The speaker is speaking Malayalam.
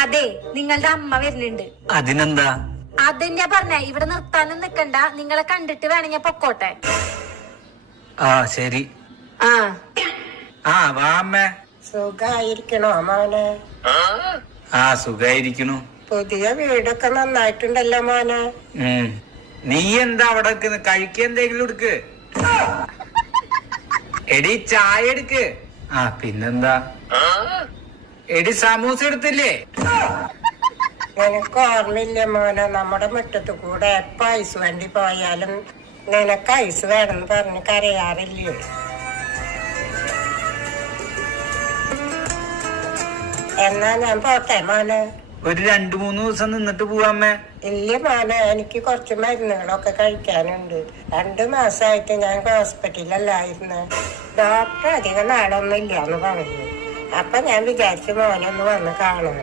അതെ, നിങ്ങളുടെ അമ്മ വരുന്നുണ്ട്. അതിനെന്താ? അതെന്നാ പറഞ്ഞ, ഇവിടെ നിർത്താനും നിക്കണ്ട, നിങ്ങളെ കണ്ടിട്ട് വേണമെങ്കിൽ പൊക്കോട്ടെ. ആ ശരി. ആ വാ അമ്മേ. സുഖായിരിക്കണോ മോനെ? ആ സുഖായിരിക്കണു. പുതിയ വീടൊക്കെ നന്നായിട്ടുണ്ടല്ലോ മോനെ. നീ എന്താ അവിടെ കഴിക്ക എന്തെങ്കിലും എടുക്ക്. എടി ചായ എടുക്ക്. പിന്നെന്താ? എടി സമൂസ എടുത്തില്ലേ? നിനക്ക് ഓർമ്മയില്ല മോനെ, നമ്മുടെ മുറ്റത്ത് കൂടെ എപ്പോ ഐസ് വണ്ടി പോയാലും നിനക്ക് ഐസ് വേണമെന്ന് പറഞ്ഞ് കരയാറില്ലേ? എന്നാ ഞാൻ പോട്ടെ മോനെ. ഒരു 2-3 ദിവസം നിന്നിട്ട് പോവാമ്മേ. ഇല്ല മോനെ, എനിക്ക് കുറച്ച് മരുന്നുകളൊക്കെ കഴിക്കാനുണ്ട്. 2 മാസമായിട്ട് ഞാൻ ഹോസ്പിറ്റലിലല്ലായിരുന്നു. ഡോക്ടർ അധികം നാളൊന്നും ഇല്ലാന്ന് പറഞ്ഞു. അപ്പൊ ഞാൻ വിചാരിച്ചു മോനൊന്ന് വന്ന് കാണാൻ.